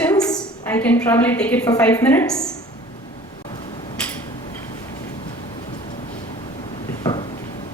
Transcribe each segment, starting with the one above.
questions, I can probably take it for 5 minutes.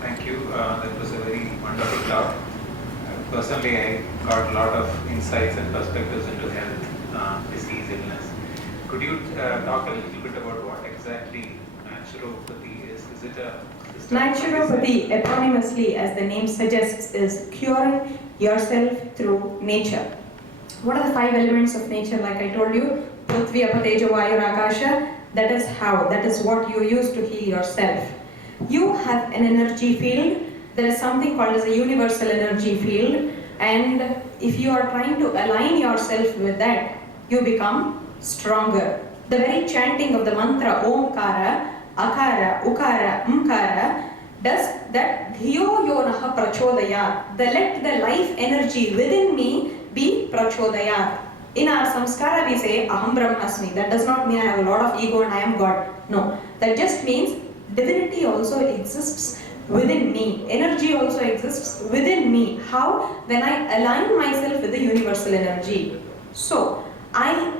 Thank you. That was a very wonderful talk. Personally, I got a lot of insights and perspectives into health, disease, illness. Could you talk a little bit about what exactly naturopathy is? Is it a Naturopathy, eponymously as the name suggests, is curing yourself through nature. What are the 5 elements of nature? Like I told you, Prithvi, Apa, Tejo, Vayu, Akasha. That is what you use to heal yourself. You have an energy field. There is something called as a universal energy field, and if you are trying to align yourself with that, you become stronger. The very chanting of the mantra Omkara, Akara, Ukara, Mkara does that. Dhiyo yonaha prachodayat. Let the life energy within me be prachodayat. In our samskara we say Aham Brahmasmi. That does not mean I have a lot of ego and I am God. No, that just means divinity also exists within me. Energy also exists within me. How? When I align myself with the universal energy. So,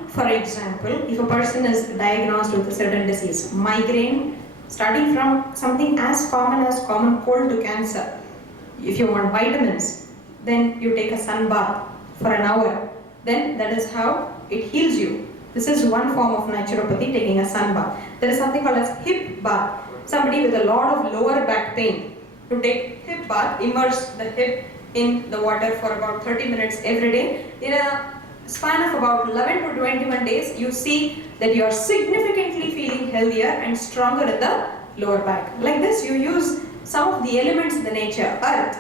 for example, if a person is diagnosed with a certain disease, migraine, starting from something as common cold to cancer. If you want vitamins, then you take a sun bath for an hour. Then that is how it heals you. This is one form of naturopathy, taking a sun bath. There is something called as hip bath. Somebody with a lot of lower back pain, to take hip bath, immerse the hip in the water for about 30 minutes every day. In a span of about 11 to 21 days, you see that you are significantly feeling healthier and stronger in the lower back. Like this, you use some of the elements in the nature. Earth,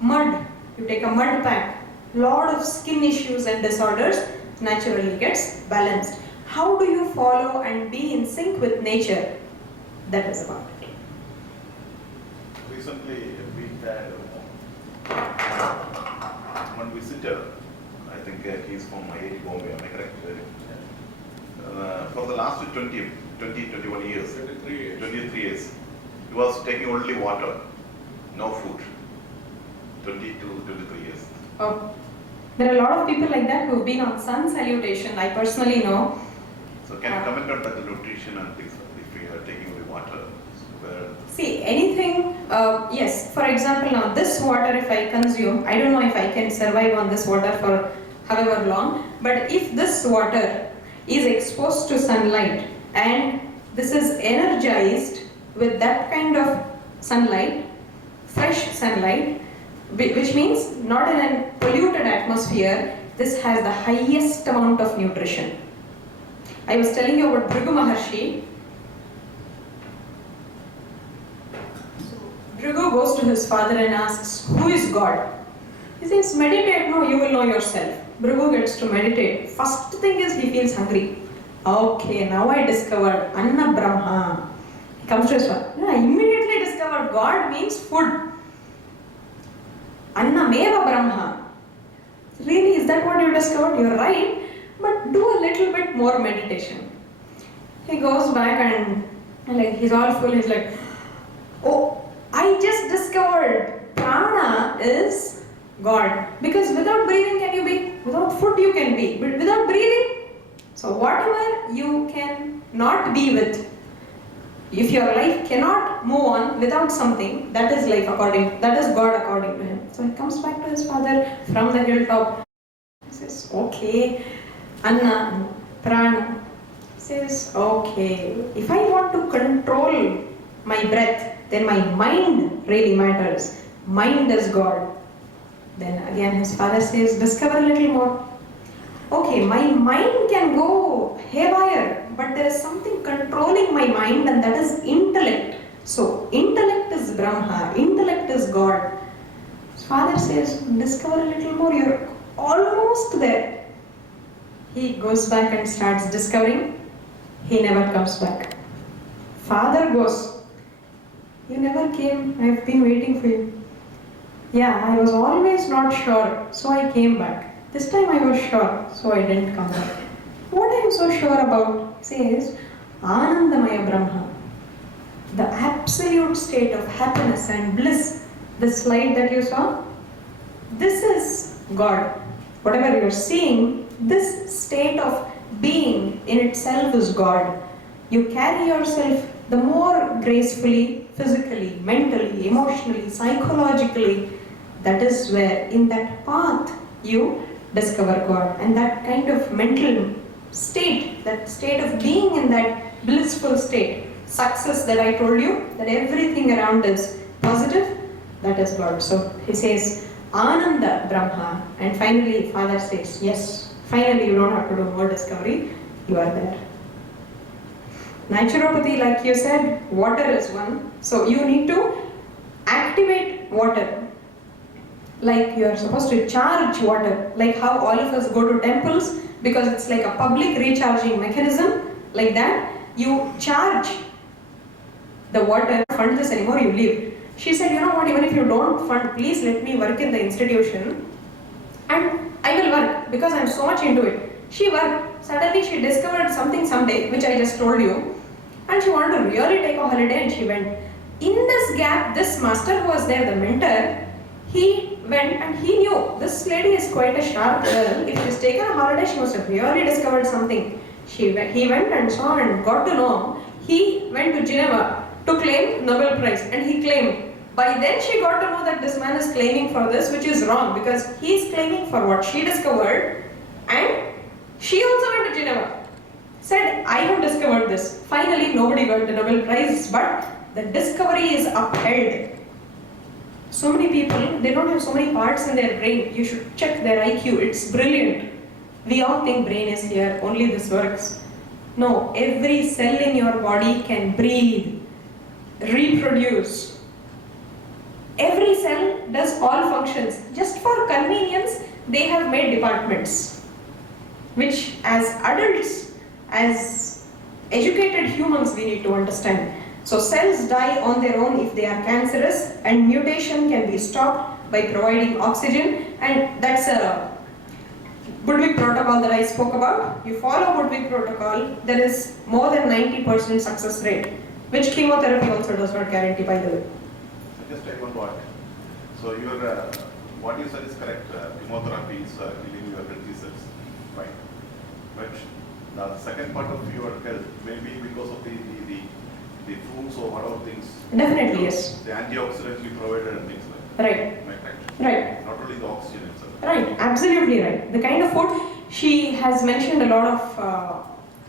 mud, you take a mud pack. Lot of skin issues and disorders naturally gets balanced. How do you follow and be in sync with nature? That is about it. Recently, we had one visitor. I think he's from IIT Bombay. Am I correct? For the last 21 years, 23 years, he was taking only water, no food. 23 years. Oh, there are a lot of people like that who've been on sun salutation. I personally know. So can you comment on the nutrition and things if we are taking only water? See, anything, yes, for example, now this water if I consume, I don't know if I can survive on this water for however long, but if this water is exposed to sunlight and this is energized with that kind of sunlight, fresh sunlight, which means not in a polluted atmosphere, this has the highest amount of nutrition. I was telling you about Bhrigu Maharshi. Bhrigu goes to his father and asks, who is God? He says, meditate, no, you will know yourself. Bhrigu gets to meditate. First thing is he feels hungry. Okay, now I discovered Anna Brahma. He comes to his father. I immediately discovered God means food. Anna Meva Brahma. Really, is that what you discovered? You're right, but do a little bit more meditation. He goes back and like he's all full, he's like, oh, I just discovered prana is God. Because without breathing can you be? Without food you can be. But without breathing, so whatever you can not be with, if your life cannot move on without something, that is life that is God according to him. So he comes back to his father from the hilltop. He says, okay, Anna, prana. He says, okay, if I want to control my breath, then my mind really matters. Mind is God. Then again his father says, discover a little more. Okay, my mind can go haywire, but there is something controlling my mind and that is intellect. So, intellect is Brahma, intellect is God. His father says, discover a little more, you're almost there. He goes back and starts discovering. He never comes back. Father goes, you never came, I've been waiting for you. Yeah, I was always not sure, so I came back. This time I was sure, so I didn't come back. What are you so sure about? He says, Anandamaya Brahma, the absolute state of happiness and bliss. The slide that you saw, this is God. Whatever you're seeing This state of being in itself is God. You carry yourself the more gracefully, physically, mentally, emotionally, psychologically. That is where, in that path, you discover God. And that kind of mental state, that state of being in that blissful state, success that I told you, that everything around is positive, that is God. So he says, Ananda Brahma, and finally Father says, yes, finally you don't have to do more discovery, you are there. Naturopathy, like you said, water is one. So you need to activate water. Like you are supposed to charge water. Like how all of us go to temples because it's like a public recharging mechanism. Like that, you charge the water, fund this anymore, you leave. She said, you know what, even if you don't fund, please let me work in the institution and I will work because I'm so much into it. She worked. Suddenly she discovered something someday, which I just told you, and she wanted to really take a holiday and she went. In this gap, this master who was there, the mentor, he went and he knew this lady is quite a sharp girl. If she's taken a holiday, she must have really discovered something. He went and saw and got to know. He went to Geneva to claim Nobel Prize and he claimed. By then she got to know that this man is claiming for this, which is wrong because he is claiming for what she discovered, and she also went to Geneva. Said, I have discovered this. Finally, nobody got the Nobel Prize, but the discovery is upheld. So many people, they don't have so many parts in their brain. You should check their IQ. It's brilliant. We all think brain is here, only this works. No, every cell in your body can breathe, reproduce. Every cell does all functions. Just for convenience, they have made departments, which as adults, as educated humans, we need to understand. So cells die on their own if they are cancerous, and mutation can be stopped by providing oxygen, and that's a Budwig protocol that I spoke about. You follow Budwig protocol, there is more than 90% success rate, which chemotherapy also does not guarantee, by the way. So just take one point. So your what you said is correct. Chemotherapy is killing your healthy cells, right? But the second part of your health may be because of the foods or whatever things. Definitely, yes. The antioxidants you provided and things like that. Right. Right. Not only the oxygen itself. Right, absolutely right. The kind of food, she has mentioned a lot of,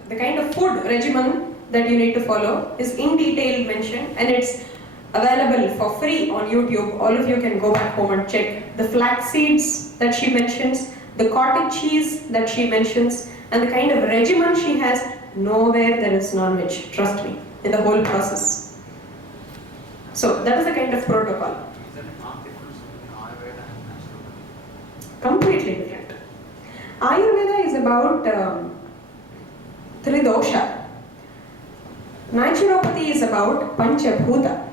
the kind of food regimen that you need to follow is in detail mentioned, and it's available for free on YouTube. All of you can go back home and check. The flax seeds that she mentions, the cottage cheese that she mentions, and the kind of regimen she has, nowhere there is non-veg, trust me, in the whole process. So that is the kind of protocol. Is there a marked difference between Ayurveda and naturopathy? Completely different. Ayurveda is about Tridosha. Naturopathy is about Panchabhuta.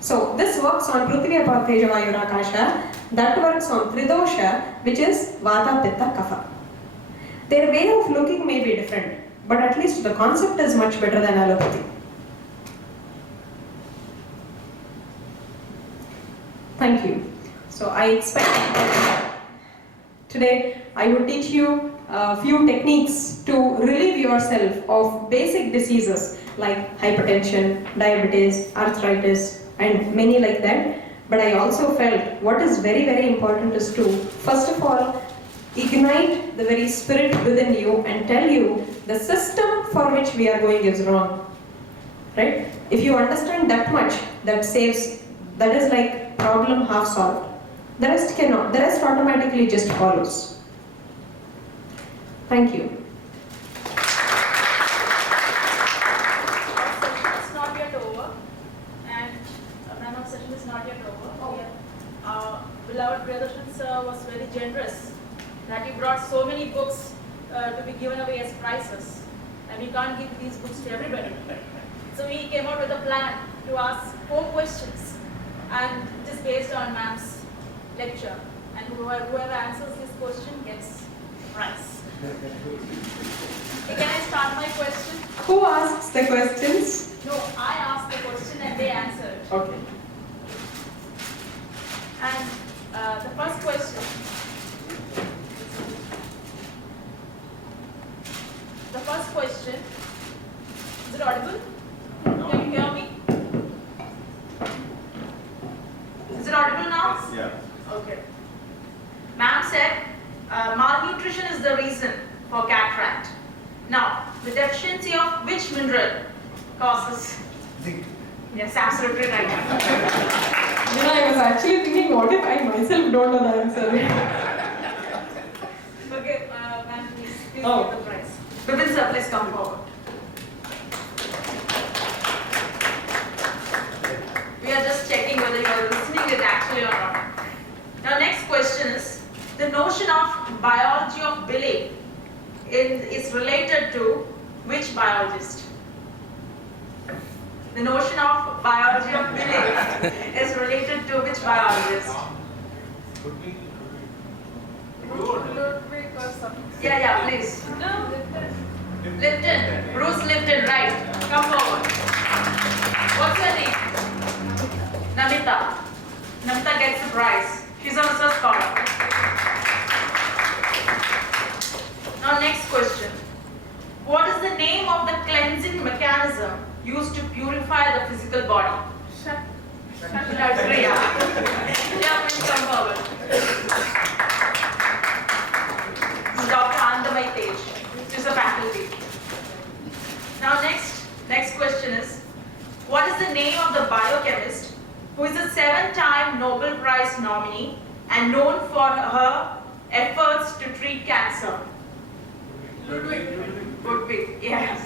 So this works on Prithvi, Apa, Teja, Vayu, Akasha. That works on Tridosha, which is Vata, Pitta, Kapha. Their way of looking may be different, but at least the concept is much better than allopathy. Thank you. So I expect today I would teach you a few techniques to relieve yourself of basic diseases like hypertension, diabetes, arthritis, and many like that. But I also felt what is very, very important is to, first of all, ignite the very spirit within you and tell you the system for which we are going is wrong. Right? If you understand that much, that saves, that is like problem half solved. The rest cannot, the rest automatically just follows. Thank you. It's not yet over, and Pranav's session is not yet over. Our beloved Priyadarshan sir was very generous that he brought so many books to be given away as prizes, and we can't give these books to everybody. So we came out with a plan to ask 4 questions, and it is based on ma'am's lecture, and whoever answers this question gets prize. Can I start my question? Who asks the questions? No, I asked the question and they answered. Okay. And the first question, audible? Can you hear me? Is it audible now? Yeah. Okay. Ma'am said malnutrition is the reason for cataract. Now, the deficiency of which mineral causes? Yes, absolutely right. I was actually thinking, what if I myself don't know the answer? Okay, ma'am, please Oh. give the prize. Bipin sir, please come forward. We are just checking whether you are listening it actually or not. Now, next question is, the notion of biology of belief is related to which biologist? The notion of biology of belief is related to which biologist? Ludwig or something. Yeah, please. Lipton. Bruce Lipton, right. Come forward. What's her name? Namita. Namita gets the prize. She's on the first column. Now, next question. What is the name of the cleansing mechanism used to purify the physical body? Yeah, please come forward. This is Dr. Andamai Tej. She's a faculty. Now, next question is, what is the name of the biochemist who is a 7-time Nobel Prize nominee and known for her efforts to treat cancer? Ludwig, yes.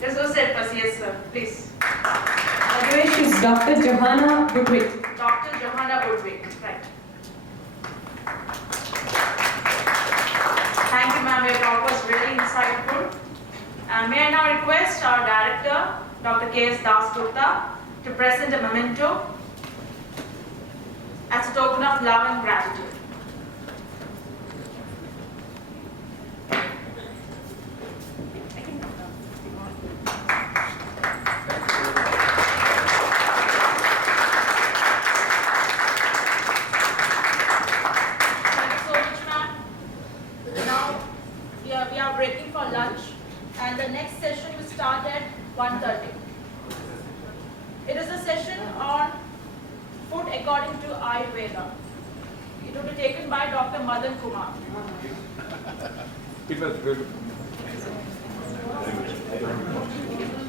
This was it, yes, sir. Please. By the way, she's Dr. Johanna Budwig. Dr. Johanna Budwig, right. Thank you, ma'am. Your talk was really insightful. May I now request our director, Dr. K.S. Das Gupta, to present a memento as a token of love and gratitude. Thank you so much, ma'am. Now, we are breaking for lunch, and the next session will start at 1:30. It is a session on food according to Ayurveda. It will be taken by Dr. Madan Kumar. It was good. Very good.